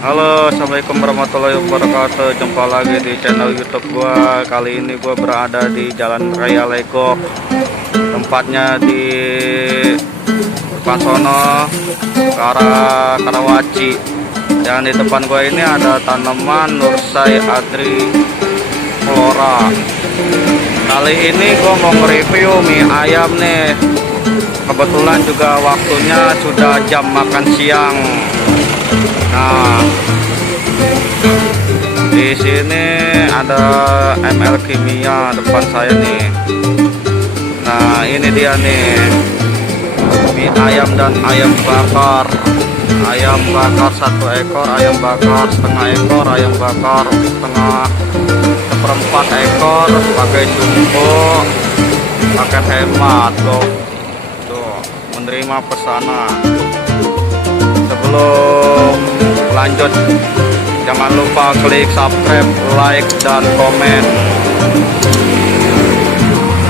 Halo, assalamualaikum warahmatullahi wabarakatuh. Jumpa lagi di channel YouTube gua. Kali ini gua berada di Jalan Raya Legok, tempatnya di depan sono ke arah Karawaci. Dan di depan gua ini ada tanaman Nursai Adri Flora. Kali ini gua mau nge-review mie ayam nih. Kebetulan juga waktunya sudah jam makan siang. Nah, di sini ada ML Kimia depan saya nih. Nah, ini dia nih, mie ayam dan ayam bakar. Ayam bakar 1 ekor, ayam bakar setengah ekor, ayam bakar setengah seperempat ekor, pakai jumbo, pakai hemat. Tuh, menerima pesanan. Sebelum lanjut, jangan lupa klik subscribe, like, dan komen.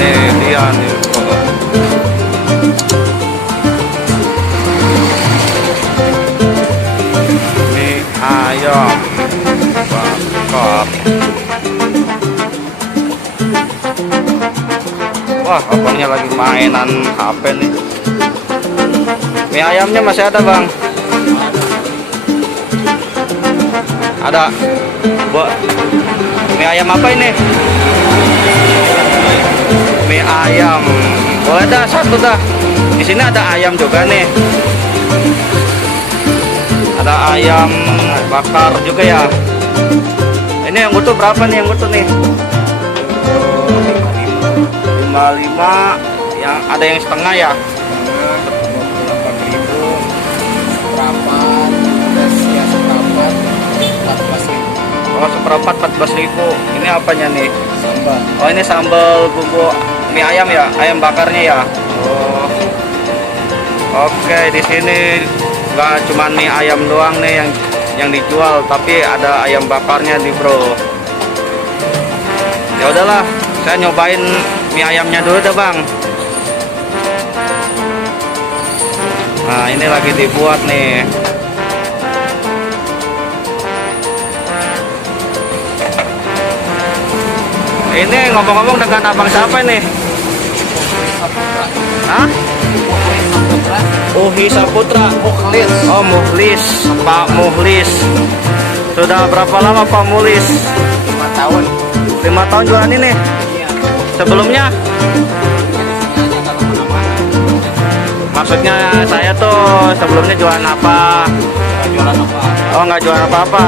Nih dia nih, mie ayam bakar. Wah, abangnya lagi mainan HP nih. Mie ayamnya masih ada, Bang? Ada. Buat mie ayam apa ini? Mie ayam. Boleh dah satu dah. Di sini ada ayam juga nih. Ada ayam bakar juga ya. Ini yang utuh berapa nih yang utuh nih? 55. Yang ada yang setengah ya? 28.000 seperempat, terus ya seperempat 14.000. Oh, seperempat 14.000. Ini apanya nih? Sambal. Oh, ini sambal bumbu mie ayam ya, ayam bakarnya ya. Oh, oke. Di sini nggak cuma mie ayam doang nih yang dijual, tapi ada ayam bakarnya nih, bro. Ya udahlah, saya nyobain mie ayamnya dulu deh, Bang. Nah, ini lagi dibuat nih. Ini ngomong-ngomong dengan abang siapa nih? Hah? Uhi Saputra. Mukhlis. Oh, Mukhlis, Pak Mukhlis. Sudah berapa lama Pak Mukhlis? 5 tahun. 5 tahun jualan ini. Iya. Sebelumnya? Jadi sini aja kalau mana-mana. Maksudnya saya tuh sebelumnya jualan apa? Nggak jualan apa? Oh, nggak jualan apa-apa.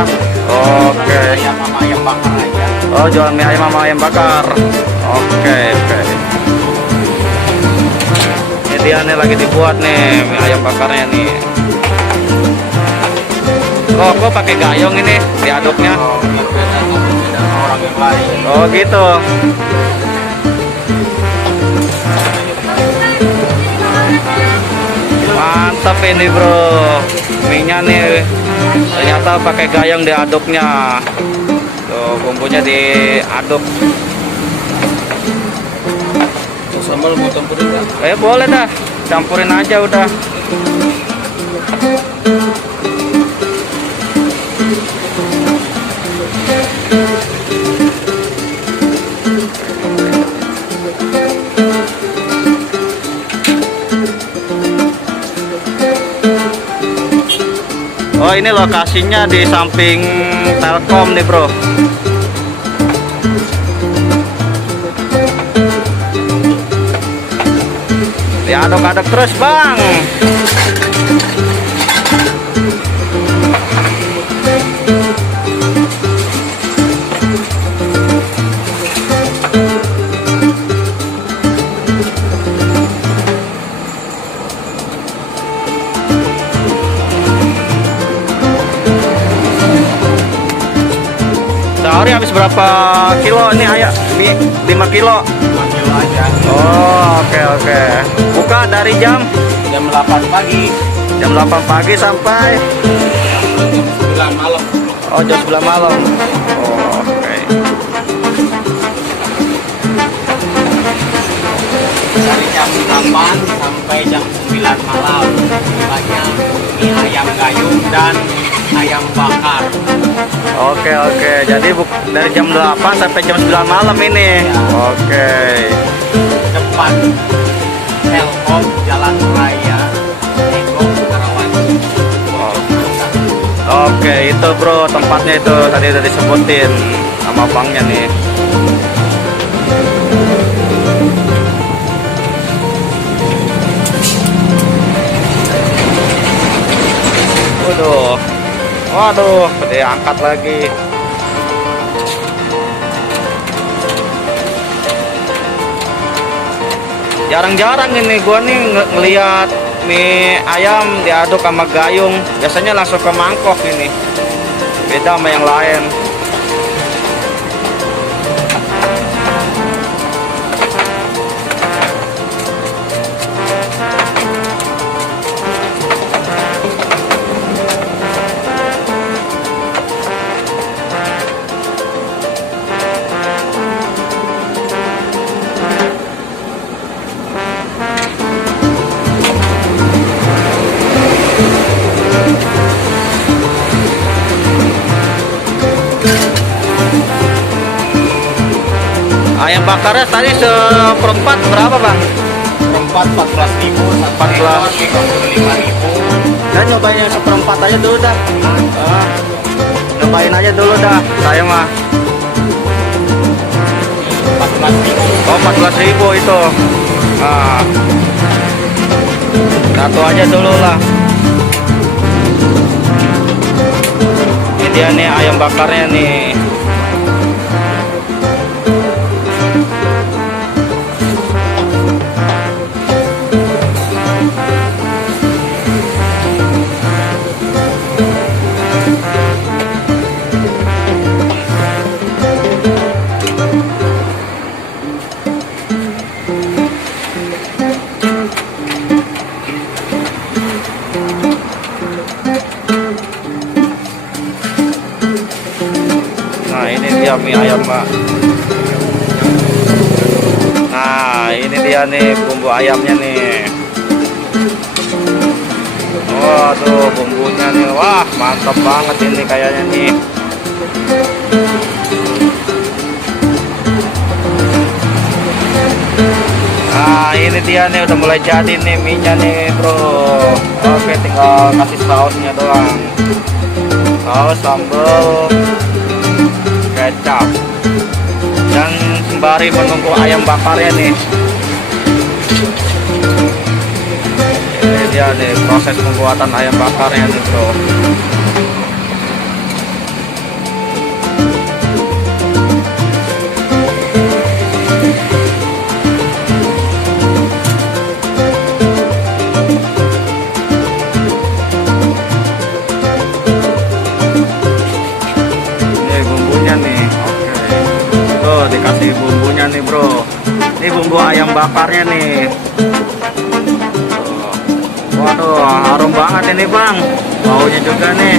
Oke. Ayam sama ayam bakar aja. Oh, jualan mie ayam sama ayam bakar. Oke. Ini dia nih lagi dibuat nih mie ayam bakarnya nih. Kok pakai gayung ini diaduknya? Oh, beda sama orang yang lain. Oh, gitu. Mantap ini, bro. Mie-nya nih ternyata pakai gayung diaduknya. Tuh, bumbunya diaduk. Sambal mau campurin nggak? Boleh dah, campurin aja udah. Oh, ini lokasinya di samping Telkom nih, bro. Diaduk-aduk terus, Bang. Sehari habis berapa kilo ini ayam? 5 kilo. 5 kilo aja. Oh, oke. Buka dari jam Jam 8 pagi. jam 8 pagi sampai Jam 9 malam. oh jam 9 malam. Oh, oke. Dari jam 8 sampai jam 9 malam. Banyak mie ayam gayung dan ayam bakar. Oke, jadi dari jam 8 sampai jam 9 malam ini. Ya. Oke. Depan Telkom Jalan Raya Legok Karawang. Oke, itu bro tempatnya itu tadi udah disebutin sama banknya nih. Waduh, diangkat lagi. Jarang-jarang ini gua nih ngeliat mie ayam diaduk sama gayung. Biasanya langsung ke mangkok ini. Beda sama yang lain. Ayam bakarnya tadi seperempat berapa bang? Seperempat 14.000, 14.000. Dan nyobain yang seperempat aja dulu dah. Nyobain aja dulu dah. Saya mah. 14.000. Oh 14.000 itu. Satu aja dulu lah. Ini dia nih ayam bakarnya nih. Nah ini dia mie ayam mbak. Nah ini dia nih bumbu ayamnya nih. Waduh bumbunya nih, wah mantap banget ini kayaknya nih. Nah ini dia nih udah mulai jadi nih mie nya nih bro. Oke tinggal kasih sausnya doang. Saus sambal kecap. Dan sembari menunggu ayam bakarnya nih. Ini dia nih proses pembuatan ayam bakarnya nih bro. Ini bumbunya nih. Oke. Tuh dikasih bumbunya nih bro. Ini bumbu ayam bakarnya nih. Waduh, harum banget ini bang. Baunya juga nih.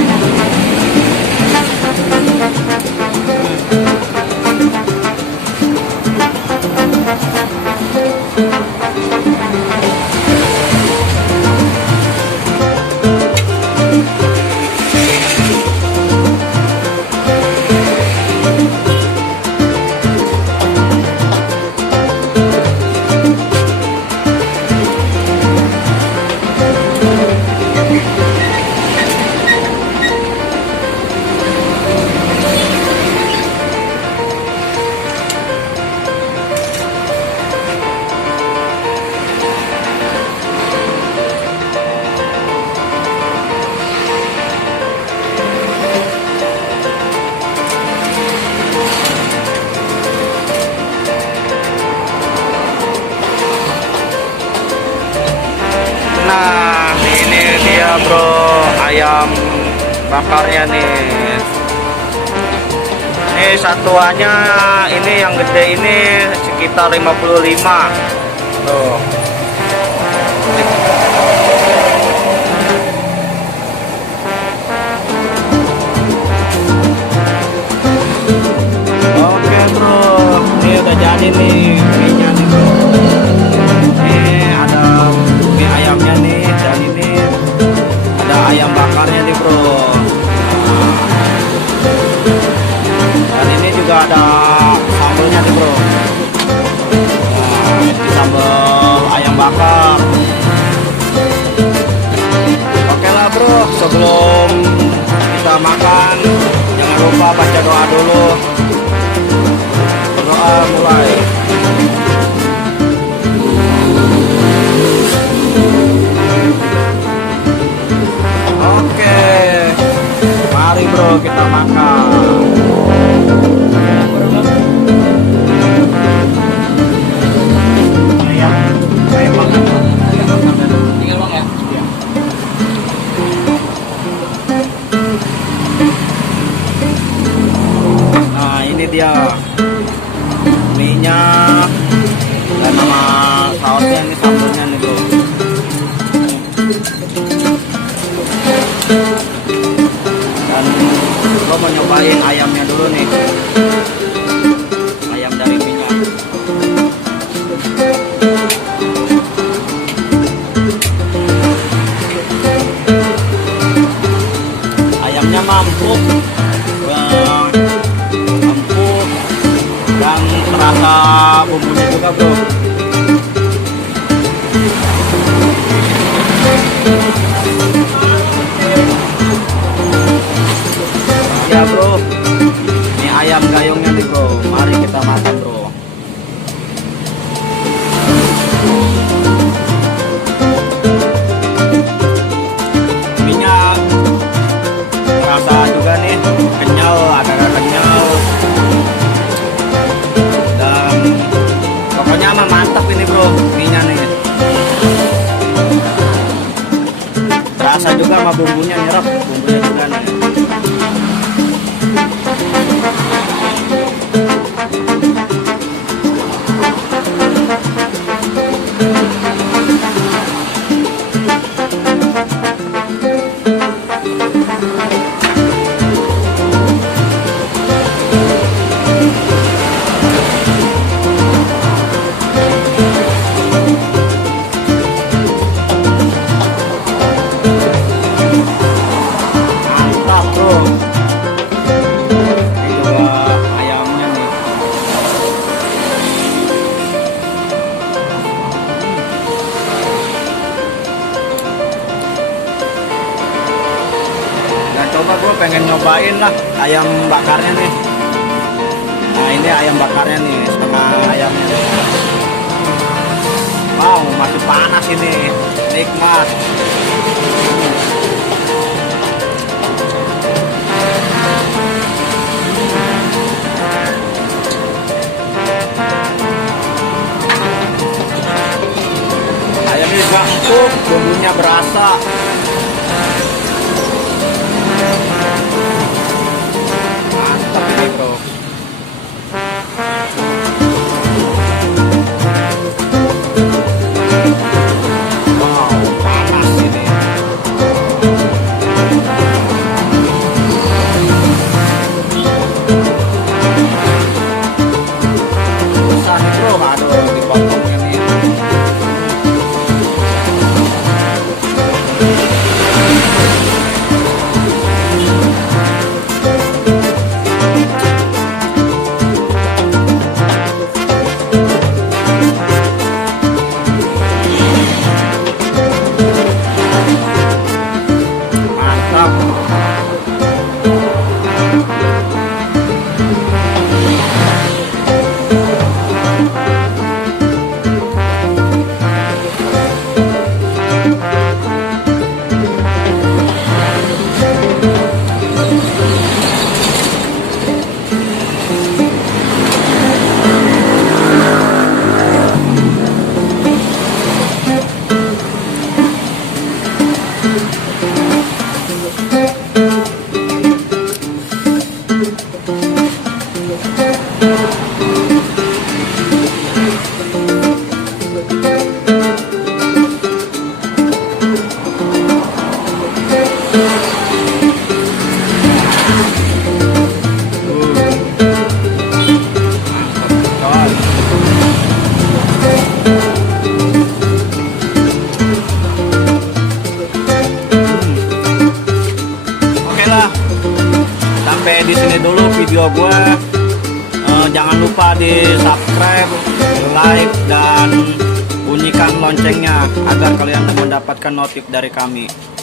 Nah ini dia bro ayam bakarnya nih. Ini satuannya ini yang gede ini sekitar 55. Tuh. Oke bro, ini udah jadi nih mie-nya nih bro. Ini ada mie ayamnya nih dan ini ada ayam bakarnya nih bro. juga ada sambelnya nih bro. Nah, ini sambal ayam bakar. Oke lah bro, sebelum kita makan jangan lupa baca doa dulu. Doa mulai. Oke, mari bro kita makan. Ayam makan. Tinggal bang ya. Iya. Nah ini dia mie-nya dan nama sausnya, ini sambalnya nih bro. Dan lo mau nyobain ayamnya dulu nih, ayam dari mie-nya. Ayamnya empuk dan terasa bumbunya juga bro. Ya bro, ini ayam gayungnya nih bro, mari kita makan bro. Minyak terasa juga nih, kenyal, agak kenyal. Dan pokoknya mah mantap ini bro, minyak nih. Terasa juga sama bumbunya nyerap, bumbunya juga nih. Mantap bro. Ini juga ayamnya nih. Nah coba gue pengen nyobain lah ayam bakarnya nih. Nah ini ayam bakarnya nih, setengah ayamnya nih. Wow, masih panas ini, nikmat. Ayamnya juga empuk, bumbunya berasa. Mantap ini bro. Wow, panas ini. Susah nih bro, aduh dipotongnya nih. Mantap. Sampai di sini dulu video gue. jangan lupa di subscribe, like, dan bunyikan loncengnya agar kalian mendapatkan notif dari kami.